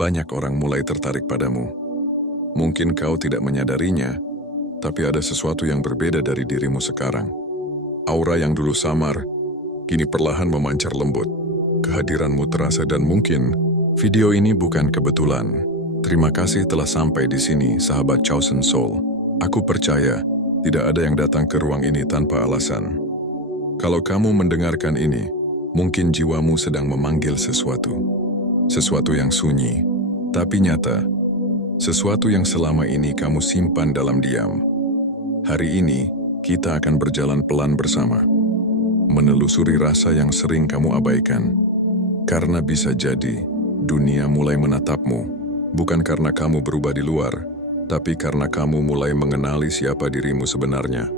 banyak orang mulai tertarik padamu. Mungkin kau tidak menyadarinya, tapi ada sesuatu yang berbeda dari dirimu sekarang. Aura yang dulu samar, kini perlahan memancar lembut. Kehadiranmu terasa dan mungkin video ini bukan kebetulan. Terima kasih telah sampai di sini, sahabat Chosen Soul. Aku percaya tidak ada yang datang ke ruang ini tanpa alasan. Kalau kamu mendengarkan ini, mungkin jiwamu sedang memanggil sesuatu. Sesuatu yang sunyi, tapi nyata. Sesuatu yang selama ini kamu simpan dalam diam. Hari ini, kita akan berjalan pelan bersama. Menelusuri rasa yang sering kamu abaikan. Karena bisa jadi, dunia mulai menatapmu. Bukan karena kamu berubah di luar, tapi karena kamu mulai mengenali siapa dirimu sebenarnya.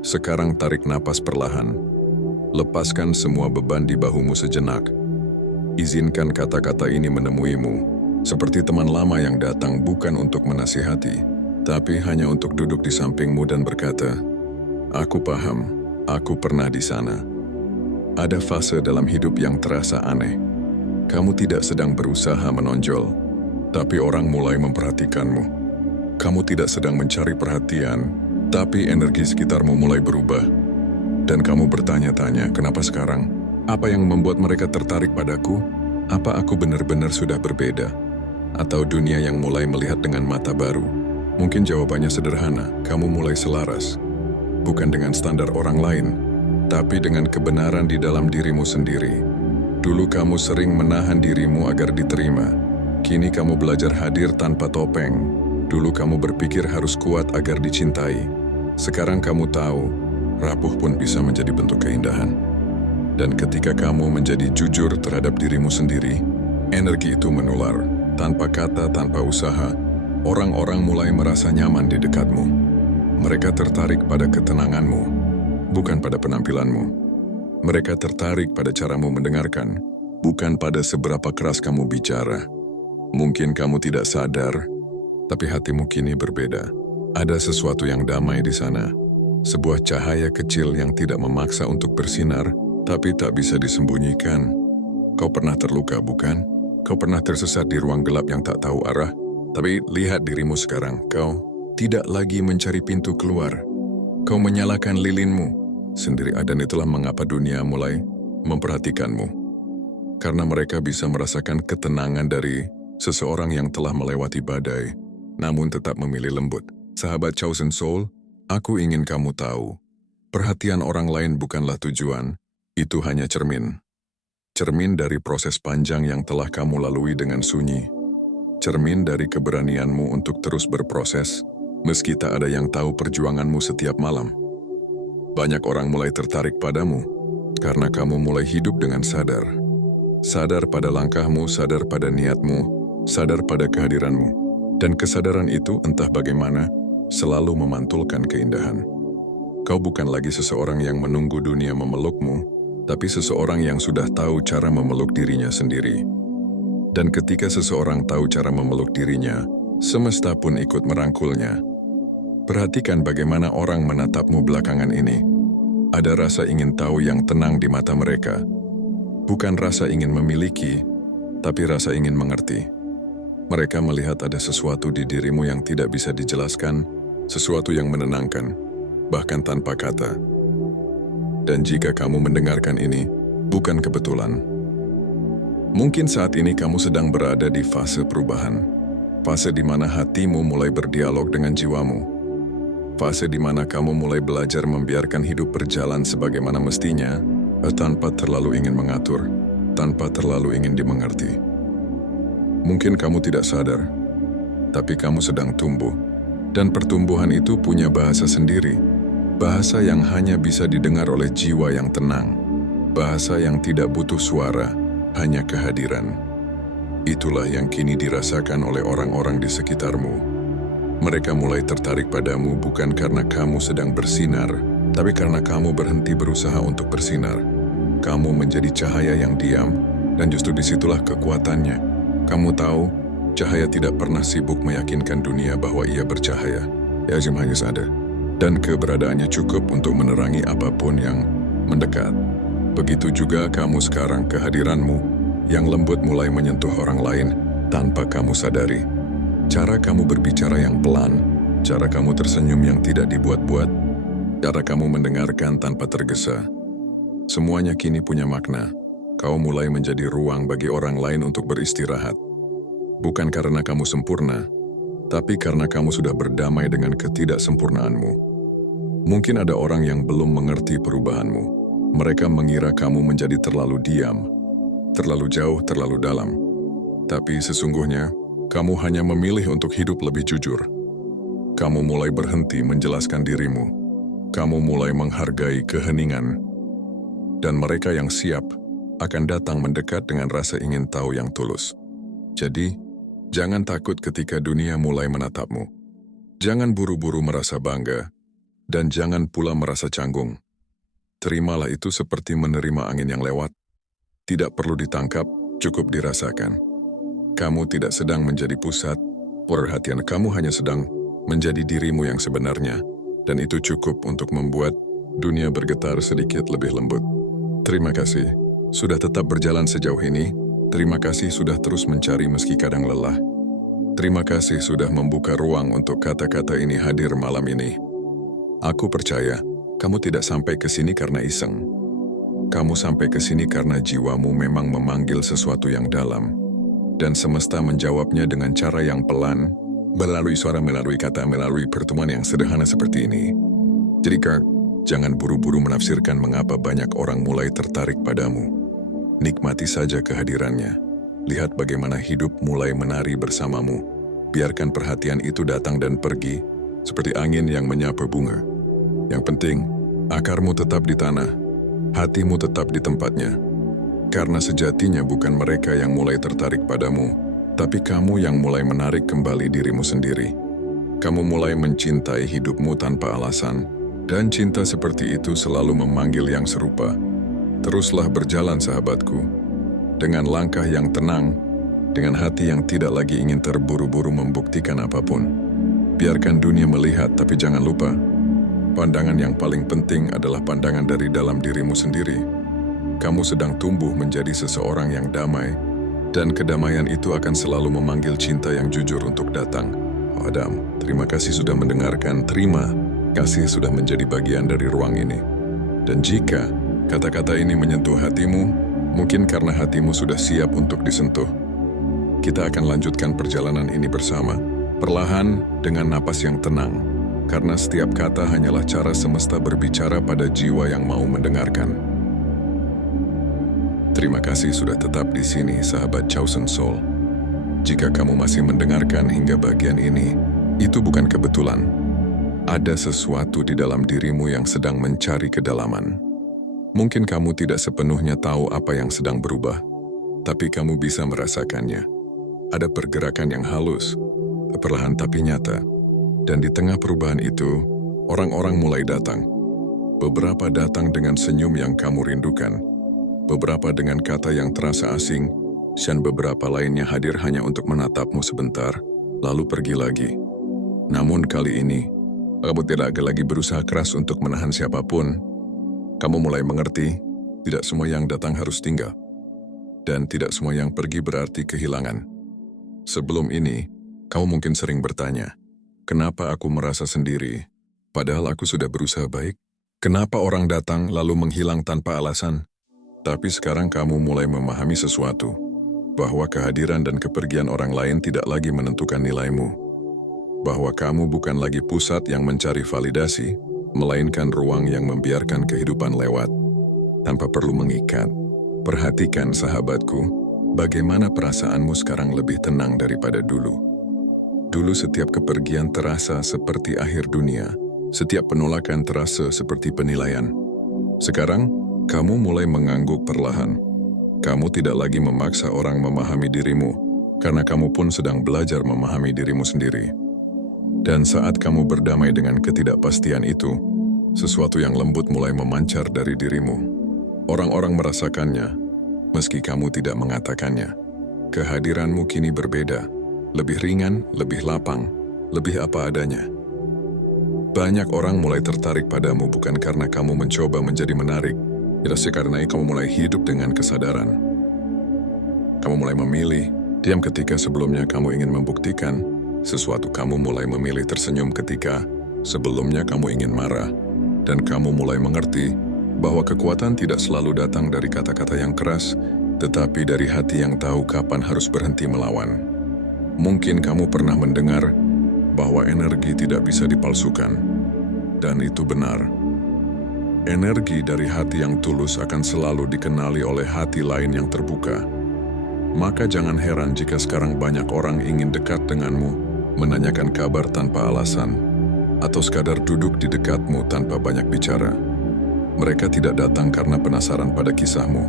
Sekarang tarik napas perlahan. Lepaskan semua beban di bahumu sejenak. Izinkan kata-kata ini menemuimu, seperti teman lama yang datang bukan untuk menasihati, tapi hanya untuk duduk di sampingmu dan berkata, "Aku paham, aku pernah di sana." Ada fase dalam hidup yang terasa aneh. Kamu tidak sedang berusaha menonjol, tapi orang mulai memperhatikanmu. Kamu tidak sedang mencari perhatian, tapi energi sekitarmu mulai berubah. Dan kamu bertanya-tanya, kenapa sekarang? Apa yang membuat mereka tertarik padaku? Apa aku benar-benar sudah berbeda? Atau dunia yang mulai melihat dengan mata baru? Mungkin jawabannya sederhana, kamu mulai selaras. Bukan dengan standar orang lain, tapi dengan kebenaran di dalam dirimu sendiri. Dulu kamu sering menahan dirimu agar diterima. Kini kamu belajar hadir tanpa topeng. Dulu kamu berpikir harus kuat agar dicintai. Sekarang kamu tahu, rapuh pun bisa menjadi bentuk keindahan. Dan ketika kamu menjadi jujur terhadap dirimu sendiri, energi itu menular. Tanpa kata, tanpa usaha, orang-orang mulai merasa nyaman di dekatmu. Mereka tertarik pada ketenanganmu, bukan pada penampilanmu. Mereka tertarik pada caramu mendengarkan, bukan pada seberapa keras kamu bicara. Mungkin kamu tidak sadar, tapi hatimu kini berbeda. Ada sesuatu yang damai di sana. Sebuah cahaya kecil yang tidak memaksa untuk bersinar, tapi tak bisa disembunyikan. Kau pernah terluka, bukan? Kau pernah tersesat di ruang gelap yang tak tahu arah? Tapi lihat dirimu sekarang, kau tidak lagi mencari pintu keluar. Kau menyalakan lilinmu sendiri, dan itulah mengapa dunia mulai memperhatikanmu. Karena mereka bisa merasakan ketenangan dari seseorang yang telah melewati badai, namun tetap memilih lembut. Sahabat Chosen Soul, aku ingin kamu tahu, perhatian orang lain bukanlah tujuan, itu hanya cermin. Cermin dari proses panjang yang telah kamu lalui dengan sunyi. Cermin dari keberanianmu untuk terus berproses, meski tak ada yang tahu perjuanganmu setiap malam. Banyak orang mulai tertarik padamu, karena kamu mulai hidup dengan sadar. Sadar pada langkahmu, sadar pada niatmu, sadar pada kehadiranmu. Dan kesadaran itu entah bagaimana, selalu memantulkan keindahan. Kau bukan lagi seseorang yang menunggu dunia memelukmu, tapi seseorang yang sudah tahu cara memeluk dirinya sendiri. Dan ketika seseorang tahu cara memeluk dirinya, semesta pun ikut merangkulnya. Perhatikan bagaimana orang menatapmu belakangan ini. Ada rasa ingin tahu yang tenang di mata mereka. Bukan rasa ingin memiliki, tapi rasa ingin mengerti. Mereka melihat ada sesuatu di dirimu yang tidak bisa dijelaskan, sesuatu yang menenangkan, bahkan tanpa kata. Dan jika kamu mendengarkan ini, bukan kebetulan. Mungkin saat ini kamu sedang berada di fase perubahan. Fase di mana hatimu mulai berdialog dengan jiwamu. Fase di mana kamu mulai belajar membiarkan hidup berjalan sebagaimana mestinya, tanpa terlalu ingin mengatur, tanpa terlalu ingin dimengerti. Mungkin kamu tidak sadar, tapi kamu sedang tumbuh. Dan pertumbuhan itu punya bahasa sendiri. Bahasa yang hanya bisa didengar oleh jiwa yang tenang. Bahasa yang tidak butuh suara, hanya kehadiran. Itulah yang kini dirasakan oleh orang-orang di sekitarmu. Mereka mulai tertarik padamu bukan karena kamu sedang bersinar, tapi karena kamu berhenti berusaha untuk bersinar. Kamu menjadi cahaya yang diam, dan justru disitulah kekuatannya. Kamu tahu, cahaya tidak pernah sibuk meyakinkan dunia bahwa ia bercahaya. Ia hanya ada. Dan keberadaannya cukup untuk menerangi apapun yang mendekat. Begitu juga kamu sekarang, kehadiranmu yang lembut mulai menyentuh orang lain, tanpa kamu sadari. Cara kamu berbicara yang pelan, cara kamu tersenyum yang tidak dibuat-buat, cara kamu mendengarkan tanpa tergesa. Semuanya kini punya makna. Kau mulai menjadi ruang bagi orang lain untuk beristirahat. Bukan karena kamu sempurna, tapi karena kamu sudah berdamai dengan ketidaksempurnaanmu. Mungkin ada orang yang belum mengerti perubahanmu. Mereka mengira kamu menjadi terlalu diam, terlalu jauh, terlalu dalam. Tapi sesungguhnya, kamu hanya memilih untuk hidup lebih jujur. Kamu mulai berhenti menjelaskan dirimu. Kamu mulai menghargai keheningan. Dan mereka yang siap akan datang mendekat dengan rasa ingin tahu yang tulus. Jadi, jangan takut ketika dunia mulai menatapmu. Jangan buru-buru merasa bangga, dan jangan pula merasa canggung. Terimalah itu seperti menerima angin yang lewat. Tidak perlu ditangkap, cukup dirasakan. Kamu tidak sedang menjadi pusat, perhatian kamu hanya sedang menjadi dirimu yang sebenarnya, dan itu cukup untuk membuat dunia bergetar sedikit lebih lembut. Terima kasih, sudah tetap berjalan sejauh ini. Terima kasih sudah terus mencari meski kadang lelah. Terima kasih sudah membuka ruang untuk kata-kata ini hadir malam ini. Aku percaya, kamu tidak sampai ke sini karena iseng. Kamu sampai ke sini karena jiwamu memang memanggil sesuatu yang dalam. Dan semesta menjawabnya dengan cara yang pelan, melalui suara, melalui kata, melalui pertemuan yang sederhana seperti ini. Jadi Kak, jangan buru-buru menafsirkan mengapa banyak orang mulai tertarik padamu. Nikmati saja kehadirannya. Lihat bagaimana hidup mulai menari bersamamu. Biarkan perhatian itu datang dan pergi, seperti angin yang menyapa bunga. Yang penting, akarmu tetap di tanah, hatimu tetap di tempatnya. Karena sejatinya bukan mereka yang mulai tertarik padamu, tapi kamu yang mulai menarik kembali dirimu sendiri. Kamu mulai mencintai hidupmu tanpa alasan, dan cinta seperti itu selalu memanggil yang serupa. Teruslah berjalan sahabatku, dengan langkah yang tenang, dengan hati yang tidak lagi ingin terburu-buru membuktikan apapun. Biarkan dunia melihat, tapi jangan lupa, pandangan yang paling penting adalah pandangan dari dalam dirimu sendiri. Kamu sedang tumbuh menjadi seseorang yang damai, dan kedamaian itu akan selalu memanggil cinta yang jujur untuk datang. Oh Adam, terima kasih sudah mendengarkan, terima kasih sudah menjadi bagian dari ruang ini. Dan jika kata-kata ini menyentuh hatimu, mungkin karena hatimu sudah siap untuk disentuh. Kita akan lanjutkan perjalanan ini bersama, perlahan dengan napas yang tenang, karena setiap kata hanyalah cara semesta berbicara pada jiwa yang mau mendengarkan. Terima kasih sudah tetap di sini, sahabat Chosen Soul. Jika kamu masih mendengarkan hingga bagian ini, itu bukan kebetulan. Ada sesuatu di dalam dirimu yang sedang mencari kedalaman. Mungkin kamu tidak sepenuhnya tahu apa yang sedang berubah, tapi kamu bisa merasakannya. Ada pergerakan yang halus, perlahan tapi nyata. Dan di tengah perubahan itu, orang-orang mulai datang. Beberapa datang dengan senyum yang kamu rindukan, beberapa dengan kata yang terasa asing, dan beberapa lainnya hadir hanya untuk menatapmu sebentar, lalu pergi lagi. Namun kali ini, kamu tidak lagi berusaha keras untuk menahan siapapun. Kamu mulai mengerti, tidak semua yang datang harus tinggal. Dan tidak semua yang pergi berarti kehilangan. Sebelum ini, kamu mungkin sering bertanya, kenapa aku merasa sendiri, padahal aku sudah berusaha baik? Kenapa orang datang lalu menghilang tanpa alasan? Tapi sekarang kamu mulai memahami sesuatu, bahwa kehadiran dan kepergian orang lain tidak lagi menentukan nilaimu. Bahwa kamu bukan lagi pusat yang mencari validasi, melainkan ruang yang membiarkan kehidupan lewat, tanpa perlu mengikat. Perhatikan sahabatku, bagaimana perasaanmu sekarang lebih tenang daripada dulu. Dulu setiap kepergian terasa seperti akhir dunia, setiap penolakan terasa seperti penilaian. Sekarang, kamu mulai mengangguk perlahan. Kamu tidak lagi memaksa orang memahami dirimu, karena kamu pun sedang belajar memahami dirimu sendiri. Dan saat kamu berdamai dengan ketidakpastian itu, sesuatu yang lembut mulai memancar dari dirimu. Orang-orang merasakannya, meski kamu tidak mengatakannya. Kehadiranmu kini berbeda, lebih ringan, lebih lapang, lebih apa adanya. Banyak orang mulai tertarik padamu bukan karena kamu mencoba menjadi menarik, tidak karena kamu mulai hidup dengan kesadaran. Kamu mulai memilih, Diam ketika sebelumnya kamu ingin membuktikan sesuatu. Kamu mulai memilih tersenyum ketika sebelumnya kamu ingin marah. Dan kamu mulai mengerti bahwa kekuatan tidak selalu datang dari kata-kata yang keras, tetapi dari hati yang tahu kapan harus berhenti melawan. Mungkin kamu pernah mendengar bahwa energi tidak bisa dipalsukan. Dan itu benar. Energi dari hati yang tulus akan selalu dikenali oleh hati lain yang terbuka. Maka jangan heran jika sekarang banyak orang ingin dekat denganmu, menanyakan kabar tanpa alasan, atau sekadar duduk di dekatmu tanpa banyak bicara. Mereka tidak datang karena penasaran pada kisahmu.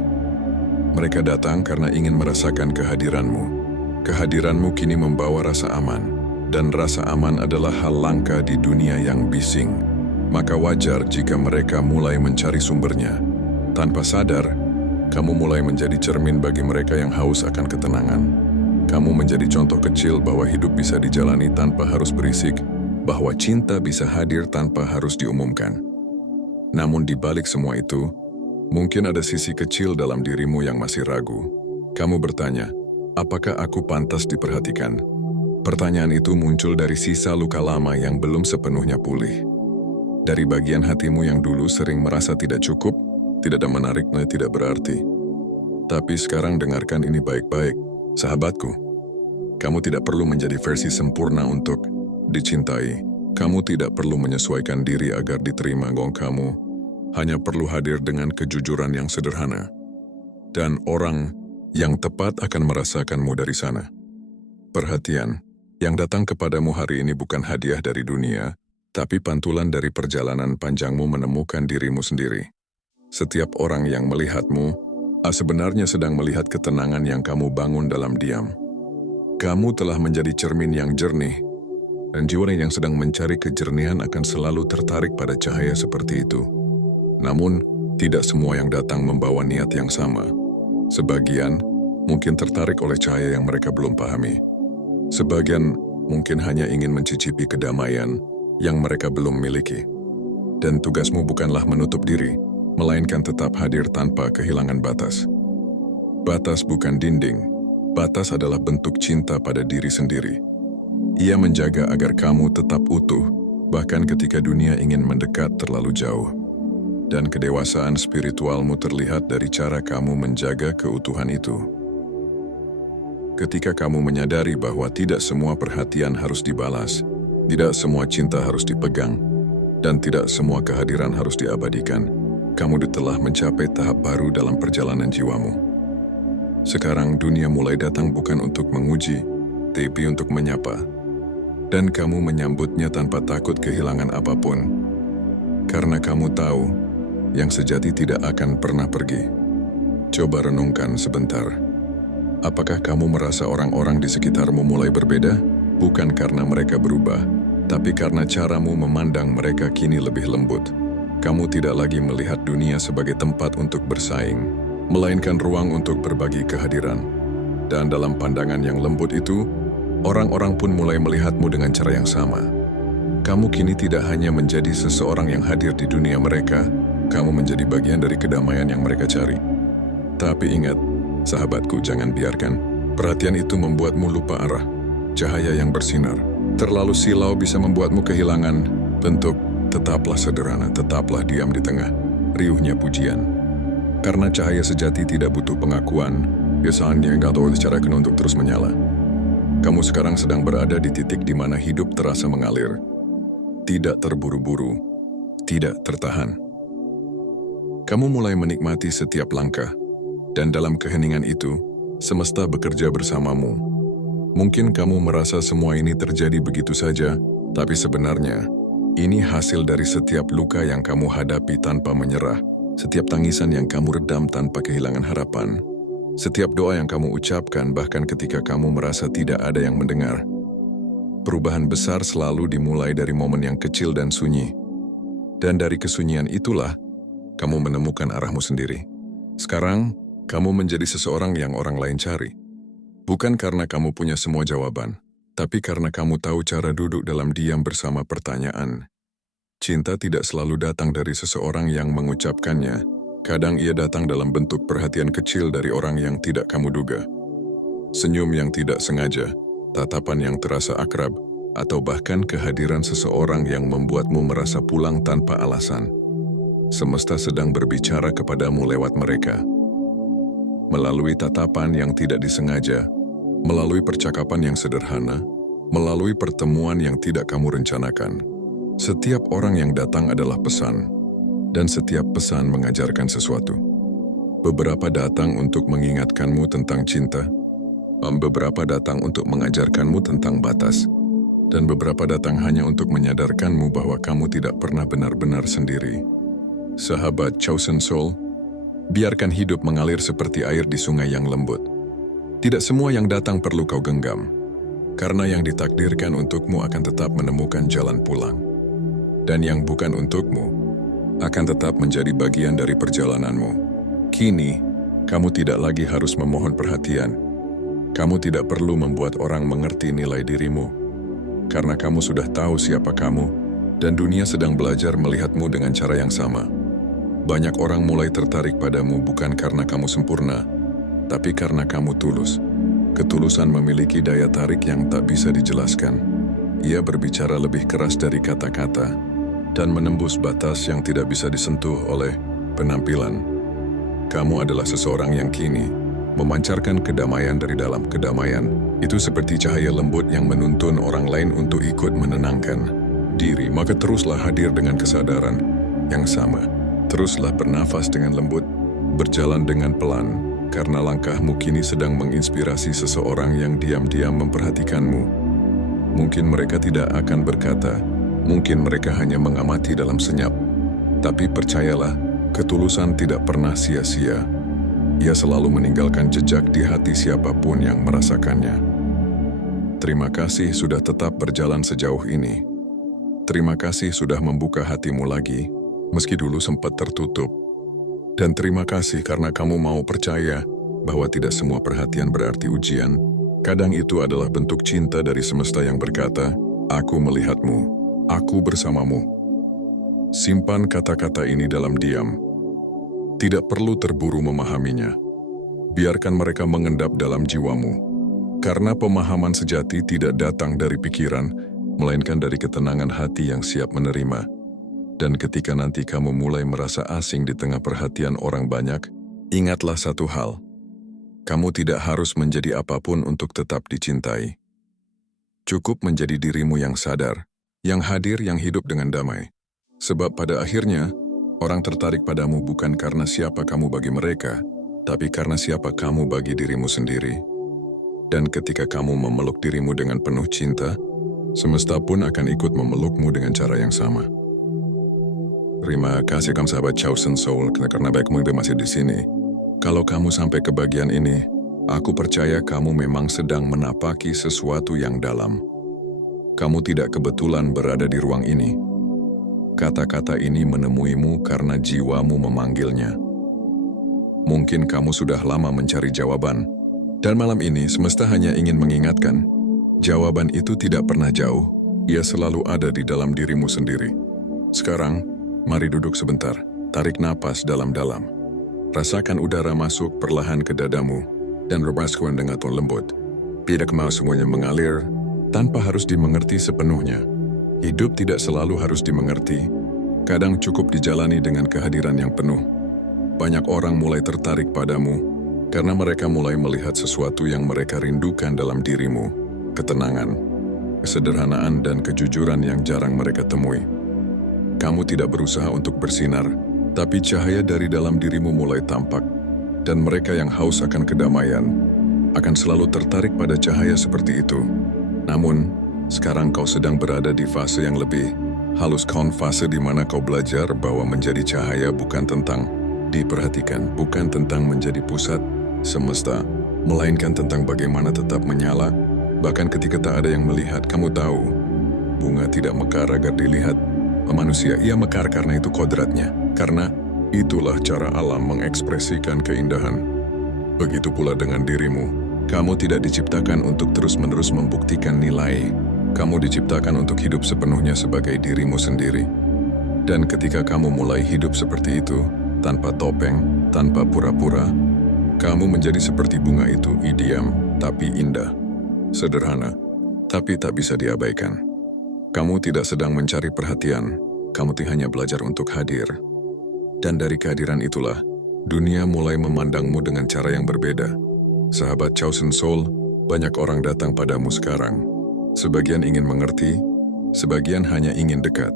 Mereka datang karena ingin merasakan kehadiranmu. Kehadiranmu kini membawa rasa aman, dan rasa aman adalah hal langka di dunia yang bising. Maka wajar jika mereka mulai mencari sumbernya. Tanpa sadar, kamu mulai menjadi cermin bagi mereka yang haus akan ketenangan. Kamu menjadi contoh kecil bahwa hidup bisa dijalani tanpa harus berisik, bahwa cinta bisa hadir tanpa harus diumumkan. Namun di balik semua itu, mungkin ada sisi kecil dalam dirimu yang masih ragu. Kamu bertanya, apakah aku pantas diperhatikan? Pertanyaan itu muncul dari sisa luka lama yang belum sepenuhnya pulih. Dari bagian hatimu yang dulu sering merasa tidak cukup, tidak ada menariknya, tidak berarti. Tapi sekarang dengarkan ini baik-baik, sahabatku. Kamu tidak perlu menjadi versi sempurna untuk dicintai. Kamu tidak perlu menyesuaikan diri agar diterima. Kamu hanya perlu hadir dengan kejujuran yang sederhana. Dan orang yang tepat akan merasakanmu dari sana. Perhatian, yang datang kepadamu hari ini bukan hadiah dari dunia, tapi pantulan dari perjalanan panjangmu menemukan dirimu sendiri. Setiap orang yang melihatmu, sebenarnya sedang melihat ketenangan yang kamu bangun dalam diam. Kamu telah menjadi cermin yang jernih, dan jiwa yang sedang mencari kejernihan akan selalu tertarik pada cahaya seperti itu. Namun, tidak semua yang datang membawa niat yang sama. Sebagian mungkin tertarik oleh cahaya yang mereka belum pahami. Sebagian mungkin hanya ingin mencicipi kedamaian yang mereka belum miliki. Dan tugasmu bukanlah menutup diri, melainkan tetap hadir tanpa kehilangan batas. Batas bukan dinding, batas adalah bentuk cinta pada diri sendiri. Ia menjaga agar kamu tetap utuh, bahkan ketika dunia ingin mendekat terlalu jauh. Dan kedewasaan spiritualmu terlihat dari cara kamu menjaga keutuhan itu. Ketika kamu menyadari bahwa tidak semua perhatian harus dibalas, tidak semua cinta harus dipegang, dan tidak semua kehadiran harus diabadikan, kamu telah mencapai tahap baru dalam perjalanan jiwamu. Sekarang dunia mulai datang bukan untuk menguji, tapi untuk menyapa. Dan kamu menyambutnya tanpa takut kehilangan apapun. Karena kamu tahu, yang sejati tidak akan pernah pergi. Coba renungkan sebentar. Apakah kamu merasa orang-orang di sekitarmu mulai berbeda? Bukan karena mereka berubah, tapi karena caramu memandang mereka kini lebih lembut. Kamu tidak lagi melihat dunia sebagai tempat untuk bersaing, melainkan ruang untuk berbagi kehadiran. Dan dalam pandangan yang lembut itu, orang-orang pun mulai melihatmu dengan cara yang sama. Kamu kini tidak hanya menjadi seseorang yang hadir di dunia mereka, kamu menjadi bagian dari kedamaian yang mereka cari. Tapi ingat, sahabatku, jangan biarkan perhatian itu membuatmu lupa arah. Cahaya yang bersinar terlalu silau bisa membuatmu kehilangan bentuk. Tetaplah sederhana, tetaplah diam di tengah riuhnya pujian. Karena cahaya sejati tidak butuh pengakuan, biasanya nggak tahu secara penuh untuk terus menyala. Kamu sekarang sedang berada di titik di mana hidup terasa mengalir. Tidak terburu-buru, tidak tertahan. Kamu mulai menikmati setiap langkah, dan dalam keheningan itu, semesta bekerja bersamamu. Mungkin kamu merasa semua ini terjadi begitu saja, tapi sebenarnya, ini hasil dari setiap luka yang kamu hadapi tanpa menyerah, setiap tangisan yang kamu redam tanpa kehilangan harapan, setiap doa yang kamu ucapkan bahkan ketika kamu merasa tidak ada yang mendengar. Perubahan besar selalu dimulai dari momen yang kecil dan sunyi. Dan dari kesunyian itulah, kamu menemukan arahmu sendiri. Sekarang, kamu menjadi seseorang yang orang lain cari. Bukan karena kamu punya semua jawaban, tapi karena kamu tahu cara duduk dalam diam bersama pertanyaan. Cinta tidak selalu datang dari seseorang yang mengucapkannya. Kadang ia datang dalam bentuk perhatian kecil dari orang yang tidak kamu duga. senyum yang tidak sengaja, tatapan yang terasa akrab, atau bahkan kehadiran seseorang yang membuatmu merasa pulang tanpa alasan. Semesta sedang berbicara kepadamu lewat mereka. Melalui tatapan yang tidak disengaja, melalui percakapan yang sederhana, melalui pertemuan yang tidak kamu rencanakan. Setiap orang yang datang adalah pesan, dan setiap pesan mengajarkan sesuatu. Beberapa datang untuk mengingatkanmu tentang cinta, beberapa datang untuk mengajarkanmu tentang batas, dan beberapa datang hanya untuk menyadarkanmu bahwa kamu tidak pernah benar-benar sendiri. Sahabat Chosen Soul, biarkan hidup mengalir seperti air di sungai yang lembut. Tidak semua yang datang perlu kau genggam, karena yang ditakdirkan untukmu akan tetap menemukan jalan pulang. Dan yang bukan untukmu akan tetap menjadi bagian dari perjalananmu. Kini, kamu tidak lagi harus memohon perhatian. Kamu tidak perlu membuat orang mengerti nilai dirimu, karena kamu sudah tahu siapa kamu, dan dunia sedang belajar melihatmu dengan cara yang sama. Banyak orang mulai tertarik padamu bukan karena kamu sempurna, tapi karena kamu tulus. Ketulusan memiliki daya tarik yang tak bisa dijelaskan. Ia berbicara lebih keras dari kata-kata, dan menembus batas yang tidak bisa disentuh oleh penampilan. Kamu adalah seseorang yang kini memancarkan kedamaian dari dalam kedamaian. Itu seperti cahaya lembut yang menuntun orang lain untuk ikut menenangkan diri. Maka teruslah hadir dengan kesadaran yang sama. Teruslah bernafas dengan lembut, berjalan dengan pelan, karena langkahmu kini sedang menginspirasi seseorang yang diam-diam memperhatikanmu. Mungkin mereka tidak akan berkata, mungkin mereka hanya mengamati dalam senyap. Tapi percayalah, ketulusan tidak pernah sia-sia. Ia selalu meninggalkan jejak di hati siapapun yang merasakannya. Terima kasih sudah tetap berjalan sejauh ini. Terima kasih sudah membuka hatimu lagi, meski dulu sempat tertutup. Dan terima kasih karena kamu mau percaya bahwa tidak semua perhatian berarti ujian. Kadang itu adalah bentuk cinta dari semesta yang berkata, aku melihatmu, aku bersamamu. Simpan kata-kata ini dalam diam. Tidak perlu terburu memahaminya. Biarkan mereka mengendap dalam jiwamu. Karena pemahaman sejati tidak datang dari pikiran, melainkan dari ketenangan hati yang siap menerima. Dan ketika nanti kamu mulai merasa asing di tengah perhatian orang banyak, ingatlah satu hal. Kamu tidak harus menjadi apapun untuk tetap dicintai. Cukup menjadi dirimu yang sadar, yang hadir, yang hidup dengan damai. Sebab pada akhirnya, orang tertarik padamu bukan karena siapa kamu bagi mereka, tapi karena siapa kamu bagi dirimu sendiri. Dan ketika kamu memeluk dirimu dengan penuh cinta, semesta pun akan ikut memelukmu dengan cara yang sama. Terima kasih kamu sahabat Chosen Soul, karena baikmu masih di sini. Kalau kamu sampai ke bagian ini, aku percaya kamu memang sedang menapaki sesuatu yang dalam. Kamu tidak kebetulan berada di ruang ini. Kata-kata ini menemuimu karena jiwamu memanggilnya. Mungkin kamu sudah lama mencari jawaban, dan malam ini semesta hanya ingin mengingatkan, jawaban itu tidak pernah jauh, ia selalu ada di dalam dirimu sendiri. Sekarang, mari duduk sebentar, tarik napas dalam-dalam. Rasakan udara masuk perlahan ke dadamu, dan lepaskan dengan tone lembut. Tidak mau semuanya mengalir, tanpa harus dimengerti sepenuhnya. Hidup tidak selalu harus dimengerti, kadang cukup dijalani dengan kehadiran yang penuh. Banyak orang mulai tertarik padamu, karena mereka mulai melihat sesuatu yang mereka rindukan dalam dirimu, ketenangan, kesederhanaan, dan kejujuran yang jarang mereka temui. Kamu tidak berusaha untuk bersinar, tapi cahaya dari dalam dirimu mulai tampak, dan mereka yang haus akan kedamaian akan selalu tertarik pada cahaya seperti itu. Namun, sekarang kau sedang berada di fase yang lebih halus, fase di mana kau belajar bahwa menjadi cahaya bukan tentang diperhatikan, bukan tentang menjadi pusat semesta, melainkan tentang bagaimana tetap menyala, bahkan ketika tak ada yang melihat. Kamu tahu, bunga tidak mekar agar dilihat manusia, ia mekar karena itu kodratnya, karena itulah cara alam mengekspresikan keindahan. Begitu pula dengan dirimu, kamu tidak diciptakan untuk terus-menerus membuktikan nilai. Kamu diciptakan untuk hidup sepenuhnya sebagai dirimu sendiri. Dan ketika kamu mulai hidup seperti itu, tanpa topeng, tanpa pura-pura, kamu menjadi seperti bunga itu, diam, tapi indah. Sederhana, tapi tak bisa diabaikan. Kamu tidak sedang mencari perhatian, kamu hanya belajar untuk hadir. Dan dari kehadiran itulah, dunia mulai memandangmu dengan cara yang berbeda. Sahabat Chosen Soul, banyak orang datang padamu sekarang. Sebagian ingin mengerti, sebagian hanya ingin dekat.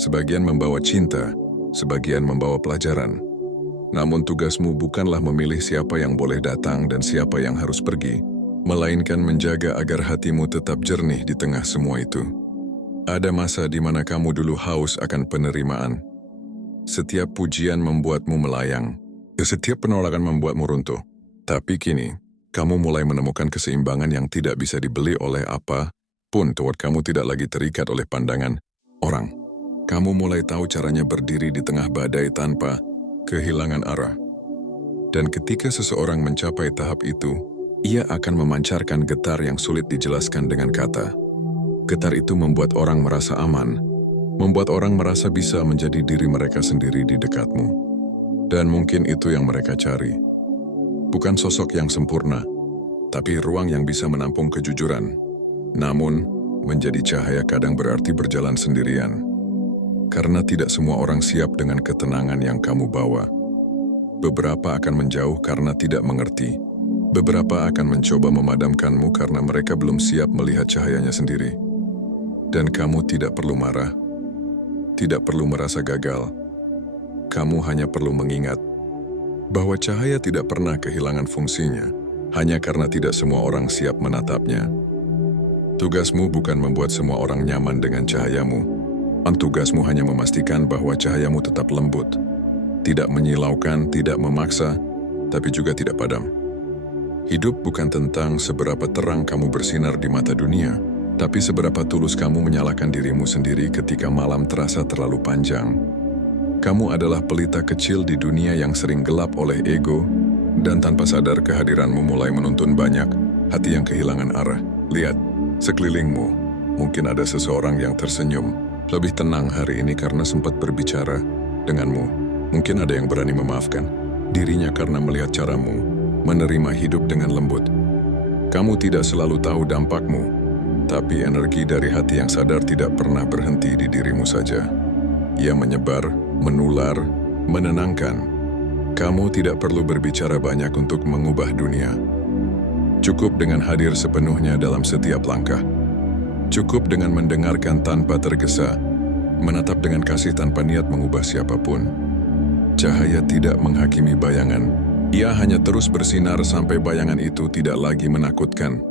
Sebagian membawa cinta, sebagian membawa pelajaran. Namun tugasmu bukanlah memilih siapa yang boleh datang dan siapa yang harus pergi, melainkan menjaga agar hatimu tetap jernih di tengah semua itu. Ada masa di mana kamu dulu haus akan penerimaan. Setiap pujian membuatmu melayang, setiap penolakan membuatmu runtuh. Tapi kini, kamu mulai menemukan keseimbangan yang tidak bisa dibeli oleh apa pun. Kamu tidak lagi terikat oleh pandangan orang. Kamu mulai tahu caranya berdiri di tengah badai tanpa kehilangan arah. Dan ketika seseorang mencapai tahap itu, ia akan memancarkan getar yang sulit dijelaskan dengan kata. Getar itu membuat orang merasa aman, membuat orang merasa bisa menjadi diri mereka sendiri di dekatmu. Dan mungkin itu yang mereka cari. Bukan sosok yang sempurna, tapi ruang yang bisa menampung kejujuran. Namun, menjadi cahaya kadang berarti berjalan sendirian. Karena tidak semua orang siap dengan ketenangan yang kamu bawa. Beberapa akan menjauh karena tidak mengerti. Beberapa akan mencoba memadamkanmu karena mereka belum siap melihat cahayanya sendiri. Dan kamu tidak perlu marah, tidak perlu merasa gagal. Kamu hanya perlu mengingat bahwa cahaya tidak pernah kehilangan fungsinya, hanya karena tidak semua orang siap menatapnya. Tugasmu bukan membuat semua orang nyaman dengan cahayamu. Tugasmu hanya memastikan bahwa cahayamu tetap lembut, tidak menyilaukan, tidak memaksa, tapi juga tidak padam. Hidup bukan tentang seberapa terang kamu bersinar di mata dunia, tapi seberapa tulus kamu menyalakan dirimu sendiri ketika malam terasa terlalu panjang. Kamu adalah pelita kecil di dunia yang sering gelap oleh ego, dan tanpa sadar kehadiranmu mulai menuntun banyak hati yang kehilangan arah. Lihat, sekelilingmu, mungkin ada seseorang yang tersenyum, lebih tenang hari ini karena sempat berbicara denganmu. Mungkin ada yang berani memaafkan dirinya karena melihat caramu menerima hidup dengan lembut. Kamu tidak selalu tahu dampakmu, tapi energi dari hati yang sadar tidak pernah berhenti di dirimu saja. Ia menyebar, menular, menenangkan. Kamu tidak perlu berbicara banyak untuk mengubah dunia. Cukup dengan hadir sepenuhnya dalam setiap langkah. Cukup dengan mendengarkan tanpa tergesa, menatap dengan kasih tanpa niat mengubah siapapun. Cahaya tidak menghakimi bayangan. Ia hanya terus bersinar sampai bayangan itu tidak lagi menakutkan.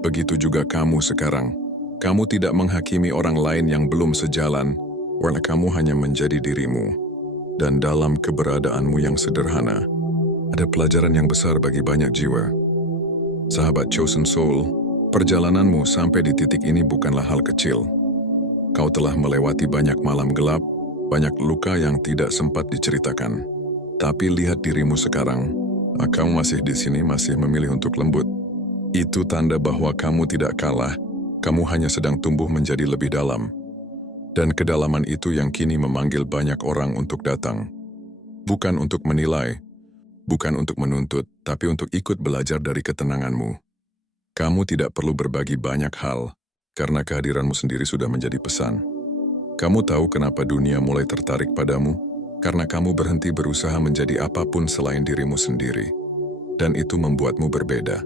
Begitu juga kamu sekarang. Kamu tidak menghakimi orang lain yang belum sejalan, karena kamu hanya menjadi dirimu. Dan dalam keberadaanmu yang sederhana, ada pelajaran yang besar bagi banyak jiwa. Sahabat Chosen Soul, perjalananmu sampai di titik ini bukanlah hal kecil. Kau telah melewati banyak malam gelap, banyak luka yang tidak sempat diceritakan. Tapi lihat dirimu sekarang, kamu masih di sini, masih memilih untuk lembut. Itu tanda bahwa kamu tidak kalah, kamu hanya sedang tumbuh menjadi lebih dalam. Dan kedalaman itu yang kini memanggil banyak orang untuk datang. Bukan untuk menilai, bukan untuk menuntut, tapi untuk ikut belajar dari ketenanganmu. Kamu tidak perlu berbagi banyak hal, karena kehadiranmu sendiri sudah menjadi pesan. Kamu tahu kenapa dunia mulai tertarik padamu? Karena kamu berhenti berusaha menjadi apapun selain dirimu sendiri. Dan itu membuatmu berbeda.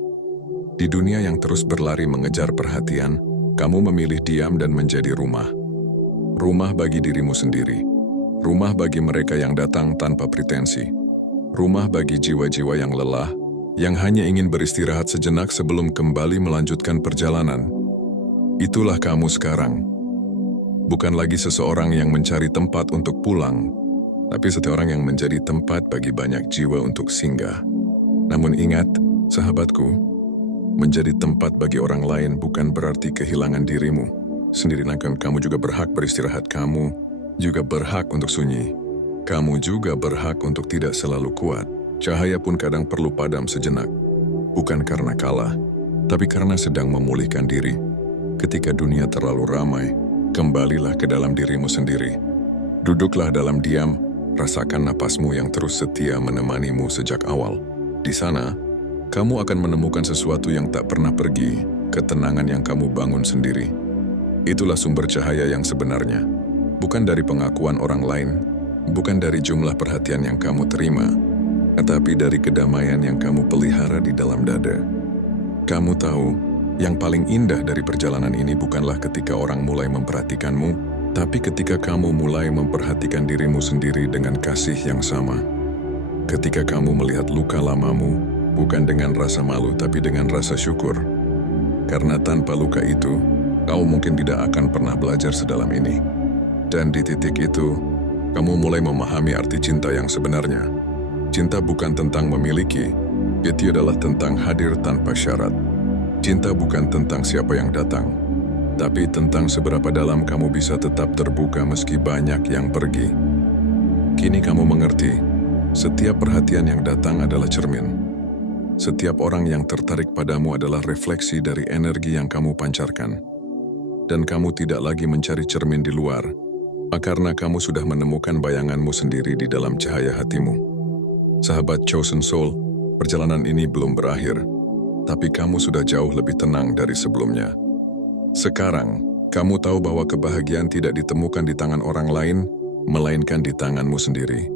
Di dunia yang terus berlari mengejar perhatian, kamu memilih diam dan menjadi rumah. Rumah bagi dirimu sendiri. Rumah bagi mereka yang datang tanpa pretensi. Rumah bagi jiwa-jiwa yang lelah, yang hanya ingin beristirahat sejenak sebelum kembali melanjutkan perjalanan. Itulah kamu sekarang. Bukan lagi seseorang yang mencari tempat untuk pulang, tapi seseorang yang menjadi tempat bagi banyak jiwa untuk singgah. Namun ingat, sahabatku, menjadi tempat bagi orang lain bukan berarti kehilangan dirimu. Sendiri kamu juga berhak beristirahat, kamu juga berhak untuk sunyi. Kamu juga berhak untuk tidak selalu kuat. Cahaya pun kadang perlu padam sejenak. Bukan karena kalah, tapi karena sedang memulihkan diri. Ketika dunia terlalu ramai, kembalilah ke dalam dirimu sendiri. Duduklah dalam diam, rasakan napasmu yang terus setia menemanimu sejak awal. Di sana, Kamu akan menemukan sesuatu yang tak pernah pergi, ketenangan yang kamu bangun sendiri. Itulah sumber cahaya yang sebenarnya. Bukan dari pengakuan orang lain, bukan dari jumlah perhatian yang kamu terima, tetapi dari kedamaian yang kamu pelihara di dalam dada. Kamu tahu, yang paling indah dari perjalanan ini bukanlah ketika orang mulai memperhatikanmu, tapi ketika kamu mulai memperhatikan dirimu sendiri dengan kasih yang sama. Ketika kamu melihat luka lamamu, bukan dengan rasa malu tapi dengan rasa syukur. Karena tanpa luka itu, kau mungkin tidak akan pernah belajar sedalam ini. Dan di titik itu, kamu mulai memahami arti cinta yang sebenarnya. Cinta bukan tentang memiliki, itu adalah tentang hadir tanpa syarat. Cinta bukan tentang siapa yang datang, tapi tentang seberapa dalam kamu bisa tetap terbuka meski banyak yang pergi. Kini kamu mengerti, setiap perhatian yang datang adalah cermin. Setiap orang yang tertarik padamu adalah refleksi dari energi yang kamu pancarkan. Dan kamu tidak lagi mencari cermin di luar, karena kamu sudah menemukan bayanganmu sendiri di dalam cahaya hatimu. Sahabat Chosen Soul, perjalanan ini belum berakhir, tapi kamu sudah jauh lebih tenang dari sebelumnya. Sekarang, kamu tahu bahwa kebahagiaan tidak ditemukan di tangan orang lain, melainkan di tanganmu sendiri.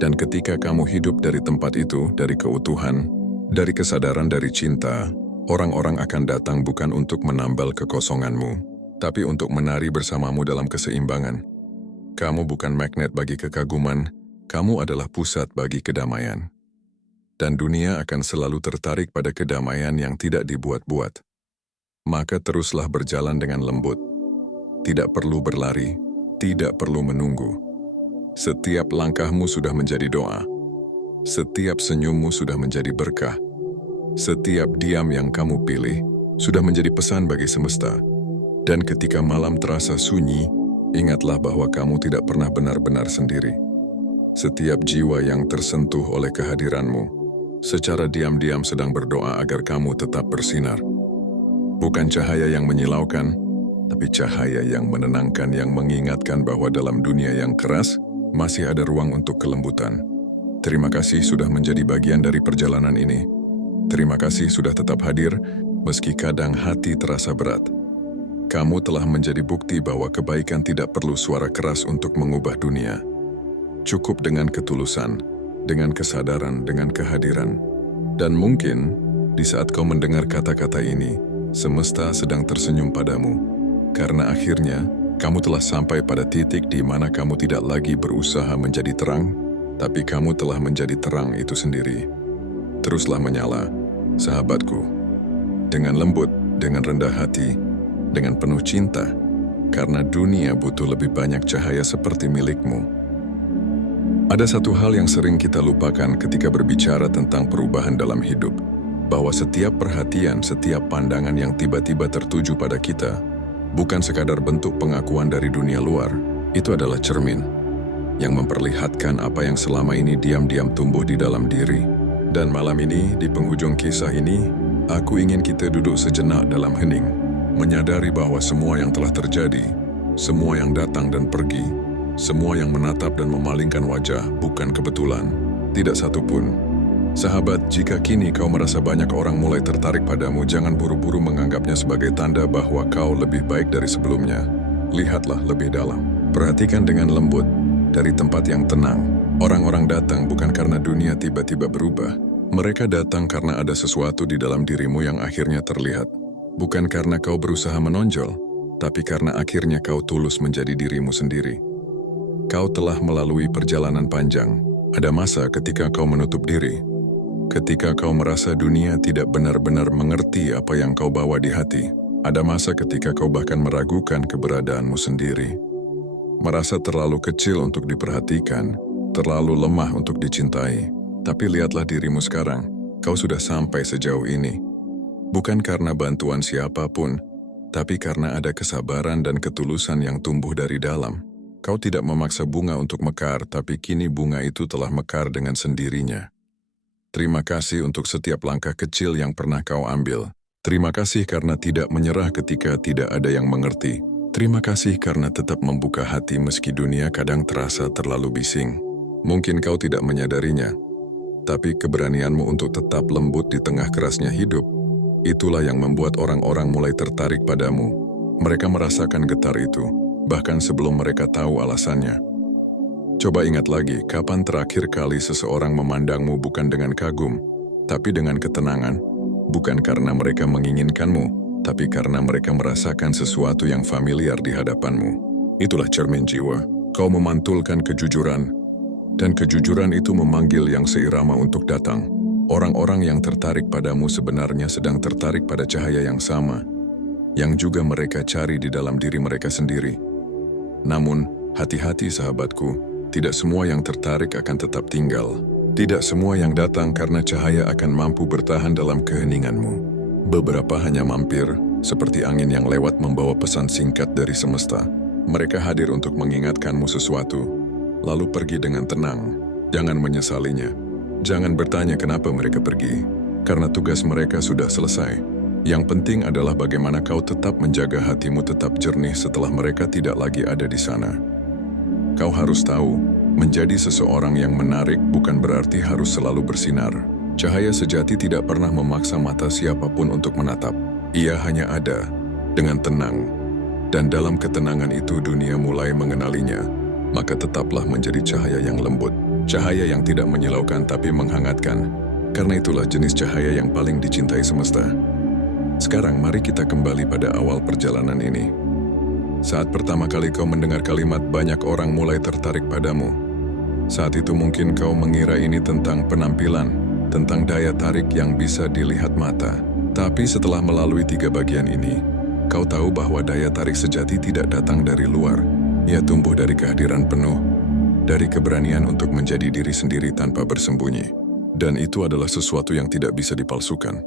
Dan ketika kamu hidup dari tempat itu, dari keutuhan, dari kesadaran, dari cinta, orang-orang akan datang bukan untuk menambal kekosonganmu, tapi untuk menari bersamamu dalam keseimbangan. Kamu bukan magnet bagi kekaguman, kamu adalah pusat bagi kedamaian. Dan dunia akan selalu tertarik pada kedamaian yang tidak dibuat-buat. Maka teruslah berjalan dengan lembut. Tidak perlu berlari, tidak perlu menunggu. Setiap langkahmu sudah menjadi doa. Setiap senyummu sudah menjadi berkah. Setiap diam yang kamu pilih sudah menjadi pesan bagi semesta. Dan ketika malam terasa sunyi, ingatlah bahwa kamu tidak pernah benar-benar sendiri. Setiap jiwa yang tersentuh oleh kehadiranmu, secara diam-diam sedang berdoa agar kamu tetap bersinar. Bukan cahaya yang menyilaukan, tapi cahaya yang menenangkan, yang mengingatkan bahwa dalam dunia yang keras, masih ada ruang untuk kelembutan. Terima kasih sudah menjadi bagian dari perjalanan ini. Terima kasih sudah tetap hadir, meski kadang hati terasa berat. Kamu telah menjadi bukti bahwa kebaikan tidak perlu suara keras untuk mengubah dunia. Cukup dengan ketulusan, dengan kesadaran, dengan kehadiran. Dan mungkin, di saat kau mendengar kata-kata ini, semesta sedang tersenyum padamu. Karena akhirnya, kamu telah sampai pada titik di mana kamu tidak lagi berusaha menjadi terang, tapi kamu telah menjadi terang itu sendiri. Teruslah menyala, sahabatku. Dengan lembut, dengan rendah hati, dengan penuh cinta, karena dunia butuh lebih banyak cahaya seperti milikmu. Ada satu hal yang sering kita lupakan ketika berbicara tentang perubahan dalam hidup, bahwa setiap perhatian, setiap pandangan yang tiba-tiba tertuju pada kita, bukan sekadar bentuk pengakuan dari dunia luar, itu adalah cermin yang memperlihatkan apa yang selama ini diam-diam tumbuh di dalam diri. Dan malam ini, di penghujung kisah ini, aku ingin kita duduk sejenak dalam hening, menyadari bahwa semua yang telah terjadi, semua yang datang dan pergi, semua yang menatap dan memalingkan wajah bukan kebetulan, tidak satupun. Sahabat, jika kini kau merasa banyak orang mulai tertarik padamu, jangan buru-buru menganggapnya sebagai tanda bahwa kau lebih baik dari sebelumnya. Lihatlah lebih dalam, perhatikan dengan lembut. Dari tempat yang tenang, orang-orang datang bukan karena dunia tiba-tiba berubah. Mereka datang karena ada sesuatu di dalam dirimu yang akhirnya terlihat. Bukan karena kau berusaha menonjol, tapi karena akhirnya kau tulus menjadi dirimu sendiri. Kau telah melalui perjalanan panjang. Ada masa ketika kau menutup diri. Ketika kau merasa dunia tidak benar-benar mengerti apa yang kau bawa di hati. Ada masa ketika kau bahkan meragukan keberadaanmu sendiri. Merasa terlalu kecil untuk diperhatikan, terlalu lemah untuk dicintai. Tapi lihatlah dirimu sekarang, kau sudah sampai sejauh ini. Bukan karena bantuan siapapun, tapi karena ada kesabaran dan ketulusan yang tumbuh dari dalam. Kau tidak memaksa bunga untuk mekar, tapi kini bunga itu telah mekar dengan sendirinya. Terima kasih untuk setiap langkah kecil yang pernah kau ambil. Terima kasih karena tidak menyerah ketika tidak ada yang mengerti. Terima kasih karena tetap membuka hati meski dunia kadang terasa terlalu bising. Mungkin kau tidak menyadarinya, Tapi keberanianmu untuk tetap lembut di tengah kerasnya hidup, itulah yang membuat orang-orang mulai tertarik padamu. Mereka merasakan getar itu, bahkan sebelum mereka tahu alasannya. Coba ingat lagi, kapan terakhir kali seseorang memandangmu bukan dengan kagum, tapi dengan ketenangan, bukan karena mereka menginginkanmu, tapi karena mereka merasakan sesuatu yang familiar di hadapanmu. Itulah cermin jiwa. Kau memantulkan kejujuran, dan kejujuran itu memanggil yang seirama untuk datang. Orang-orang yang tertarik padamu sebenarnya sedang tertarik pada cahaya yang sama, yang juga mereka cari di dalam diri mereka sendiri. Namun, hati-hati sahabatku, tidak semua yang tertarik akan tetap tinggal. Tidak semua yang datang karena cahaya akan mampu bertahan dalam keheninganmu. Beberapa hanya mampir, seperti angin yang lewat membawa pesan singkat dari semesta. Mereka hadir untuk mengingatkanmu sesuatu, lalu pergi dengan tenang. Jangan menyesalinya. Jangan bertanya kenapa mereka pergi, karena tugas mereka sudah selesai. Yang penting adalah bagaimana kau tetap menjaga hatimu tetap jernih setelah mereka tidak lagi ada di sana. Kau harus tahu, menjadi seseorang yang menarik bukan berarti harus selalu bersinar. Cahaya sejati tidak pernah memaksa mata siapapun untuk menatap. Ia hanya ada, dengan tenang. Dan dalam ketenangan itu dunia mulai mengenalinya. Maka tetaplah menjadi cahaya yang lembut, cahaya yang tidak menyilaukan tapi menghangatkan, karena itulah jenis cahaya yang paling dicintai semesta. Sekarang mari kita kembali pada awal perjalanan ini. Saat pertama kali kau mendengar kalimat banyak orang mulai tertarik padamu, saat itu mungkin kau mengira ini tentang penampilan, tentang daya tarik yang bisa dilihat mata. Tapi setelah melalui 3 bagian ini, kau tahu bahwa daya tarik sejati tidak datang dari luar. Ia tumbuh dari kehadiran penuh, dari keberanian untuk menjadi diri sendiri tanpa bersembunyi. Dan itu adalah sesuatu yang tidak bisa dipalsukan.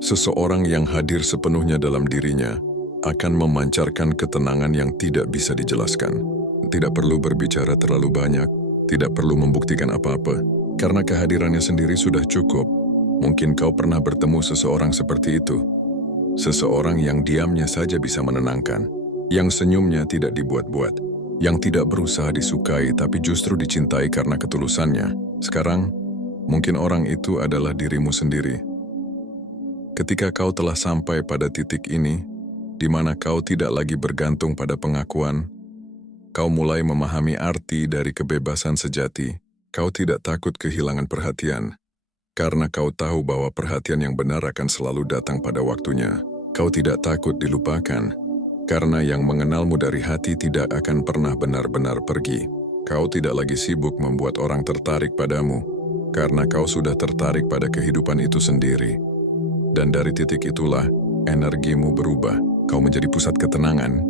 Seseorang yang hadir sepenuhnya dalam dirinya akan memancarkan ketenangan yang tidak bisa dijelaskan. Tidak perlu berbicara terlalu banyak, tidak perlu membuktikan apa-apa, karena kehadirannya sendiri sudah cukup. Mungkin kau pernah bertemu seseorang seperti itu. Seseorang yang diamnya saja bisa menenangkan. Yang senyumnya tidak dibuat-buat, yang tidak berusaha disukai tapi justru dicintai karena ketulusannya. Sekarang, mungkin orang itu adalah dirimu sendiri. Ketika kau telah sampai pada titik ini, di mana kau tidak lagi bergantung pada pengakuan, kau mulai memahami arti dari kebebasan sejati. Kau tidak takut kehilangan perhatian, karena kau tahu bahwa perhatian yang benar akan selalu datang pada waktunya. Kau tidak takut dilupakan, karena yang mengenalmu dari hati tidak akan pernah benar-benar pergi. Kau tidak lagi sibuk membuat orang tertarik padamu, karena kau sudah tertarik pada kehidupan itu sendiri. Dan dari titik itulah, energimu berubah. Kau menjadi pusat ketenangan,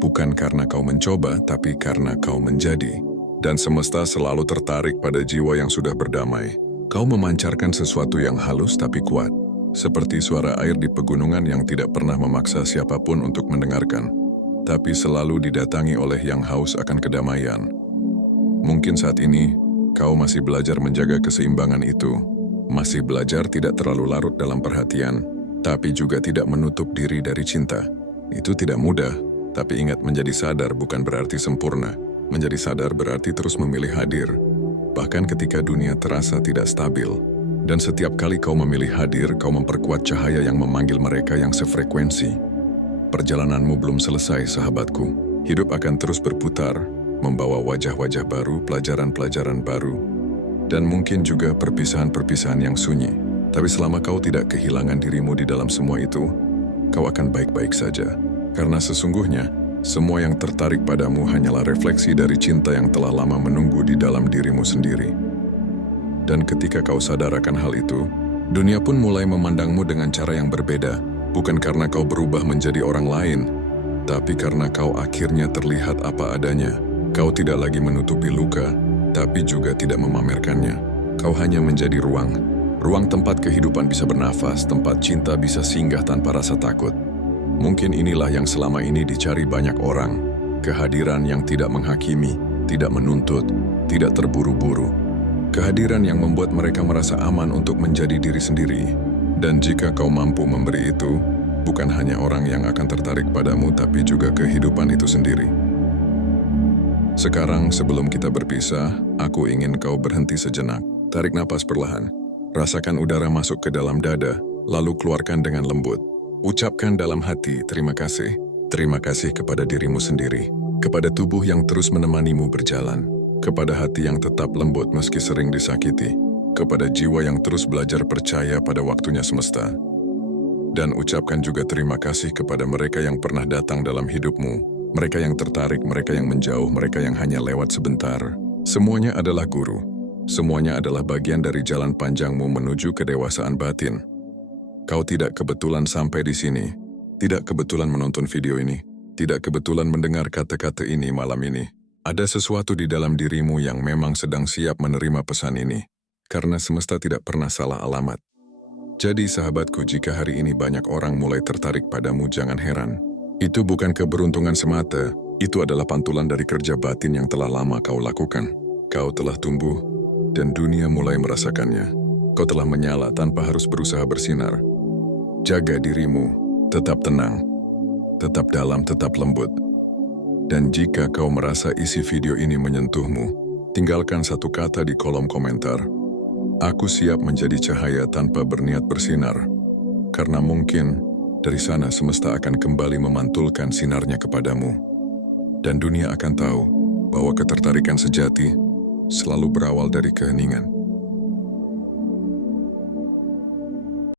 bukan karena kau mencoba, tapi karena kau menjadi. Dan semesta selalu tertarik pada jiwa yang sudah berdamai. Kau memancarkan sesuatu yang halus tapi kuat. Seperti suara air di pegunungan yang tidak pernah memaksa siapapun untuk mendengarkan, tapi selalu didatangi oleh yang haus akan kedamaian. Mungkin saat ini, kau masih belajar menjaga keseimbangan itu, masih belajar tidak terlalu larut dalam perhatian, tapi juga tidak menutup diri dari cinta. Itu tidak mudah, tapi ingat menjadi sadar bukan berarti sempurna. Menjadi sadar berarti terus memilih hadir, bahkan ketika dunia terasa tidak stabil. Dan setiap kali kau memilih hadir, kau memperkuat cahaya yang memanggil mereka yang sefrekuensi. Perjalananmu belum selesai, sahabatku. Hidup akan terus berputar, membawa wajah-wajah baru, pelajaran-pelajaran baru, dan mungkin juga perpisahan-perpisahan yang sunyi. Tapi selama kau tidak kehilangan dirimu di dalam semua itu, kau akan baik-baik saja. Karena sesungguhnya, semua yang tertarik padamu hanyalah refleksi dari cinta yang telah lama menunggu di dalam dirimu sendiri. Dan ketika kau sadar akan hal itu, dunia pun mulai memandangmu dengan cara yang berbeda, bukan karena kau berubah menjadi orang lain, tapi karena kau akhirnya terlihat apa adanya. Kau tidak lagi menutupi luka, tapi juga tidak memamerkannya. Kau hanya menjadi ruang tempat kehidupan bisa bernafas, tempat cinta bisa singgah tanpa rasa takut. Mungkin inilah yang selama ini dicari banyak orang, kehadiran yang tidak menghakimi, tidak menuntut, tidak terburu-buru. Kehadiran yang membuat mereka merasa aman untuk menjadi diri sendiri. Dan jika kau mampu memberi itu, bukan hanya orang yang akan tertarik padamu, tapi juga kehidupan itu sendiri. Sekarang, sebelum kita berpisah, aku ingin kau berhenti sejenak. Tarik napas perlahan. Rasakan udara masuk ke dalam dada, lalu keluarkan dengan lembut. Ucapkan dalam hati, terima kasih. Terima kasih kepada dirimu sendiri, kepada tubuh yang terus menemanimu berjalan, kepada hati yang tetap lembut meski sering disakiti, kepada jiwa yang terus belajar percaya pada waktunya semesta. Dan ucapkan juga terima kasih kepada mereka yang pernah datang dalam hidupmu, mereka yang tertarik, mereka yang menjauh, mereka yang hanya lewat sebentar. Semuanya adalah guru. Semuanya adalah bagian dari jalan panjangmu menuju kedewasaan batin. Kau tidak kebetulan sampai di sini, tidak kebetulan menonton video ini, tidak kebetulan mendengar kata-kata ini malam ini. Ada sesuatu di dalam dirimu yang memang sedang siap menerima pesan ini, karena semesta tidak pernah salah alamat. Jadi sahabatku, jika hari ini banyak orang mulai tertarik padamu, jangan heran. Itu bukan keberuntungan semata, itu adalah pantulan dari kerja batin yang telah lama kau lakukan. Kau telah tumbuh, dan dunia mulai merasakannya. Kau telah menyala tanpa harus berusaha bersinar. Jaga dirimu, tetap tenang, tetap dalam, tetap lembut. Dan jika kau merasa isi video ini menyentuhmu, tinggalkan satu kata di kolom komentar. Aku siap menjadi cahaya tanpa berniat bersinar, karena mungkin dari sana semesta akan kembali memantulkan sinarnya kepadamu. Dan dunia akan tahu bahwa ketertarikan sejati selalu berawal dari keheningan.